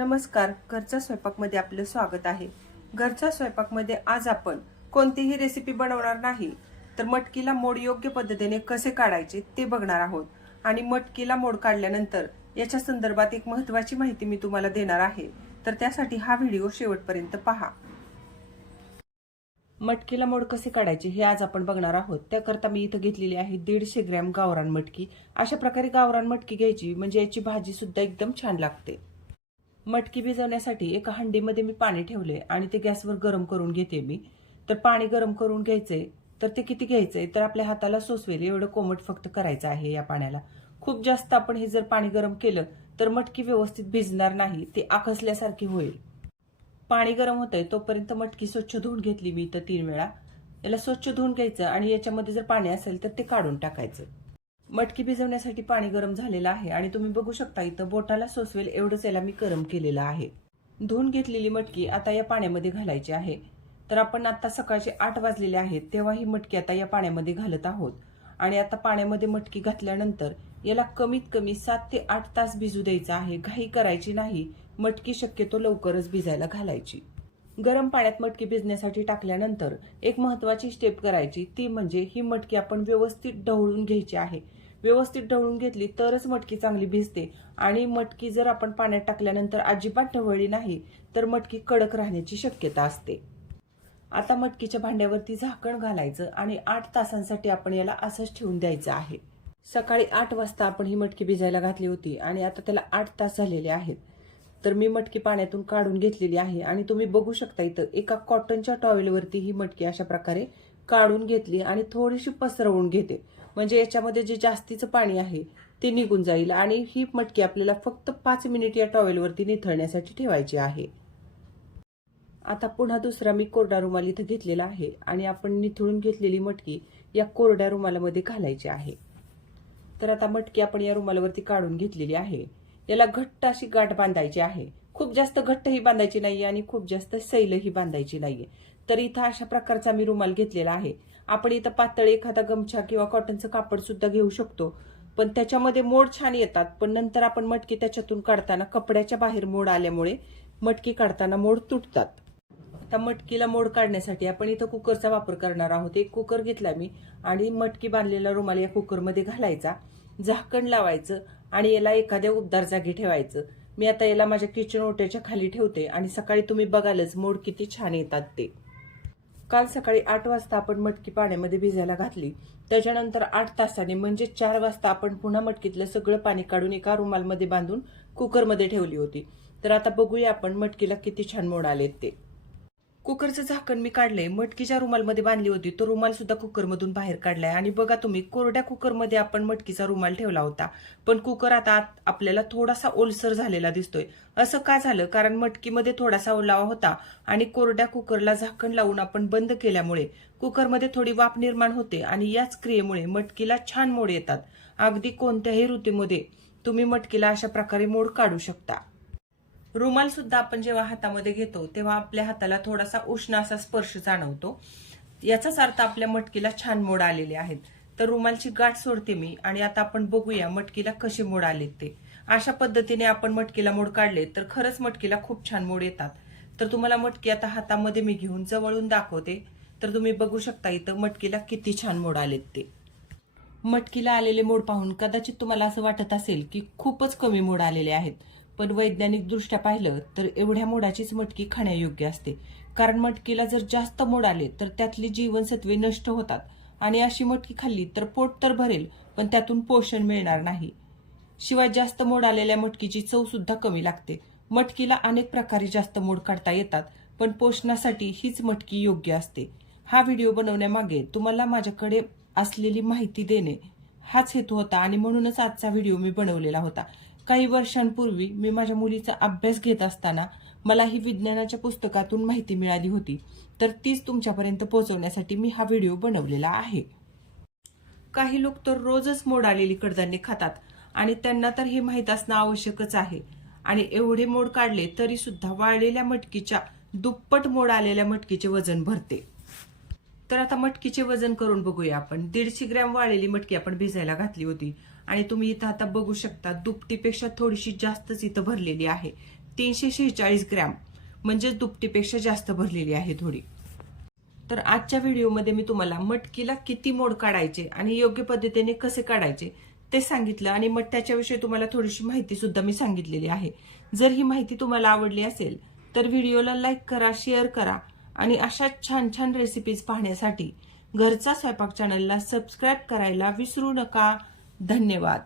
नमस्कार, घरच्या स्वयंपाकमध्ये आपलं स्वागत आहे। घरच्या स्वयंपाकमध्ये आज आपण कोणतीही रेसिपी बनवणार नाही, तर मटकीला मोड योग्य पद्धतीने कसे काढायचे ते बघणार आहोत। आणि मटकीला मोड काढल्यानंतर याच्या संदर्भात एक महत्त्वाची माहिती मी तुम्हाला देणार आहे, तर त्यासाठी हा व्हिडिओ शेवटपर्यंत पहा। मटकीला मोड कसे काढायचे हे आज आपण बघणार आहोत। त्याकरता मी इथं घेतलेली आहे 150 ग्रॅम गावरान मटकी। अशा प्रकारे गावरान मटकी घ्यायची, म्हणजे याची भाजी सुद्धा एकदम छान लागते। मटकी भिजवण्यासाठी एका हंडीमध्ये मी पाणी ठेवले आणि ते गॅसवर गरम करून घेते मी। तर पाणी गरम करून घ्यायचंय, तर ते किती घ्यायचंय तर आपल्या हाताला सोसवेल एवढं कोमट फक्त करायचं आहे या पाण्याला। खूप जास्त आपण हे जर पाणी गरम केलं तर मटकी व्यवस्थित भिजणार नाही, ते आकसल्यासारखी होईल। पाणी गरम होतंय तोपर्यंत मटकी स्वच्छ धुवून घेतली मी तर 3 वेळा। याला स्वच्छ धुवून घ्यायचं आणि याच्यामध्ये जर पाणी असेल तर ते काढून टाकायचं। मटकी भिजवण्यासाठी पाणी गरम झालेलं आहे आणि तुम्ही बघू शकता इथं बोटाला सोसवेल एवढंच याला मी गरम केलेलं आहे। धुवून घेतलेली मटकी आता या पाण्यामध्ये घालायची आहे। तर आपण आता सकाळचे 8 वाजलेले आहेत, तेव्हा ही मटकी आता या पाण्यामध्ये घालत आहोत। आणि आता पाण्यामध्ये मटकी घातल्यानंतर याला कमीत कमी 7 ते 8 तास भिजू द्यायचं आहे। घाई करायची नाही, मटकी शक्यतो लवकरच भिजायला घालायची। गरम पाण्यात मटकी भिजण्यासाठी टाकल्यानंतर एक महत्त्वाची स्टेप करायची, ती म्हणजे ही मटकी आपण व्यवस्थित ढवळून घ्यायची आहे। व्यवस्थित ढवळून घेतली तरच मटकी चांगली भिजते। आणि मटकी जर आपण पाण्यात टाकल्यानंतर अजिबात ढवळली नाही तर मटकी कडक राहण्याची शक्यता असते। आता मटकीच्या भांड्यावरती झाकण घालायचं आणि 8 तासांसाठी आपण याला असंच ठेवून द्यायचं आहे। सकाळी 8 वाजता आपण ही मटकी भिजायला घातली होती आणि आता त्याला 8 तास झालेले आहेत। तर मी मटकी पाण्यातून काढून घेतलेली आहे आणि तुम्ही बघू शकता इथं एका कॉटनच्या टॉवेलवरती ही मटकी अशा प्रकारे काढून घेतली आणि थोडीशी पसरवून घेते, म्हणजे याच्यामध्ये जे जास्तीचं पाणी आहे ते निघून जाईल। आणि ही मटकी आपल्याला फक्त 5 मिनिट या टॉवेलवरती निथळण्यासाठी ठेवायची आहे। आता पुन्हा दुसरा मी कोरडा रुमाल इथं घेतलेला आहे आणि आपण निथळून घेतलेली मटकी या कोरड्या रुमालामध्ये घालायची आहे। तर आता मटकी आपण या रुमालावरती काढून घेतलेली आहे। याला घट्ट अशी गाठ बांधायची आहे। खूप जास्त घट्टही बांधायची नाहीये आणि खूप जास्त सैलही बांधायची नाहीये। तर इथं अशा प्रकारचा मी रुमाल घेतलेला आहे। आपण इथं पातळ एखादा गमछा किंवा कॉटनचं कापड सुद्धा घेऊ शकतो, पण त्याच्यामध्ये मोड छान येतात, पण नंतर आपण मटकी त्याच्यातून काढताना कपड्याच्या बाहेर मोड आल्यामुळे मटकी काढताना मोड तुटतात। आता मटकीला मोड काढण्यासाठी आपण इथं कुकरचा वापर करणार आहोत। एक कुकर घेतला मी आणि मटकी बांधलेला रुमाल या कुकरमध्ये घालायचा, झाकण लावायचं आणि याला एखाद्या उबदार जागी ठेवायचं। मी आता याला माझ्या किचन ओट्याच्या खाली ठेवते आणि सकाळी तुम्ही बघालच मोड किती छान येतात ते। काल सकाळी 8 वाजता आपण मटकी पाण्यामध्ये भिजायला घातली, त्याच्यानंतर 8 तासांनी म्हणजे 4 वाजता आपण पुन्हा मटकीतलं सगळं पाणी काढून एका रुमालमध्ये बांधून कुकरमध्ये ठेवली होती। तर आता बघूया आपण मटकीला किती छान मोड आलेत ते। कुकरचं झाकण मी काढलंय, मटकीच्या रुमालमध्ये बांधली होती तो रुमाल सुद्धा कुकरमधून बाहेर काढलाय। आणि बघा तुम्ही, कोरड्या कुकरमध्ये आपण मटकीचा रुमाल ठेवला होता, पण कुकर आता आपल्याला थोडासा ओलसर झालेला दिसतोय। असं का झालं? कारण मटकीमध्ये थोडासा ओलावा होता आणि कोरड्या कुकरला झाकण लावून आपण बंद केल्यामुळे कुकरमध्ये थोडी वाफ निर्माण होते आणि याच क्रियेमुळे मटकीला छान मोड येतात। अगदी कोणत्याही ऋतूमध्ये तुम्ही मटकीला अशा प्रकारे मोड काढू शकता। रुमाल सुद्धा आपण जेव्हा हातामध्ये घेतो तेव्हा आपल्या हाताला थोडासा उष्ण असा स्पर्श जाणवतो, याचाच अर्थ आपल्या मटकीला छान मोड आलेले आहेत। तर रुमालची गाठ सोडते मी आणि आता आपण बघूया मटकीला कसे मोड आलेत ते। अशा पद्धतीने आपण मटकीला मोड काढले तर खरंच मटकीला खूप छान मोड येतात। तर तुम्हाला मटकी आता हातामध्ये मी घेऊन जवळून दाखवते, तर तुम्ही बघू शकता इथं मटकीला किती छान मोड आलेत ते। मटकीला आलेले मोड पाहून कदाचित तुम्हाला असं वाटत असेल की खूपच कमी मोड आलेले आहेत, पण वैज्ञानिक दृष्ट्या पाहिलं तर एवढ्या मोडाचीच मटकी खाण्यायोग्य असते। कारण मटकीला जर जास्त मोड आले तर त्यातली जीवनसत्वे नष्ट होतात आणि अशी मटकी खाल्ली तर पोट तर भरेल, पण त्यातून पोषण मिळणार नाही। शिवाय जास्त मोड आलेल्या मटकीची चव सुद्धा कमी लागते। मटकीला अनेक प्रकारे जास्त मोड काढता येतात, पण पोषणासाठी हीच मटकी योग्य असते। हा व्हिडिओ बनवण्यामागे तुम्हाला माझ्याकडे असलेली माहिती देणे हाच हेतू होता आणि म्हणूनच आजचा व्हिडिओ मी बनवलेला होता। काही वर्षांपूर्वी मी माझ्या मुलीचा अभ्यास घेत असताना मला ही विज्ञानाच्या पुस्तकातून माहिती मिळाली होती, तर तीच तुमच्यापर्यंत पोहोचवण्यासाठी मी हा व्हिडिओ बनवलेला आहे। काही लोक तर रोजच मोड आलेली कडधान्ये खातात आणि त्यांना तर हे माहीत असणं आवश्यकच आहे। आणि एवढे मोड काढले तरी सुद्धा वाळलेल्या मटकीच्या दुप्पट मोड आलेल्या मटकीचे वजन भरते। तर आता मटकीचे वजन करून बघूया आपण। 150 ग्रॅम वाळलेली मटकी आपण भिजायला घातली होती आणि तुम्ही इथं आता बघू शकता दुपटीपेक्षा थोडीशी जास्तच इथं भरलेली आहे। 346 ग्रॅम, म्हणजे दुपटीपेक्षा जास्त भरलेली आहे थोडी. तर आजच्या व्हिडिओमध्ये मी तुम्हाला मटकीला किती मोड काढायचे आणि योग्य पद्धतीने कसे काढायचे ते सांगितलं, आणि मग त्याच्याविषयी तुम्हाला थोडीशी माहिती सुद्धा मी सांगितलेली आहे. जर ही माहिती तुम्हाला आवडली असेल तर व्हिडिओला लाईक करा, शेअर करा, आणि अशा छान छान रेसिपीज पाहण्यासाठी घरचा स्वयंपाक चॅनलला सबस्क्राईब करायला विसरू नका. धन्यवाद.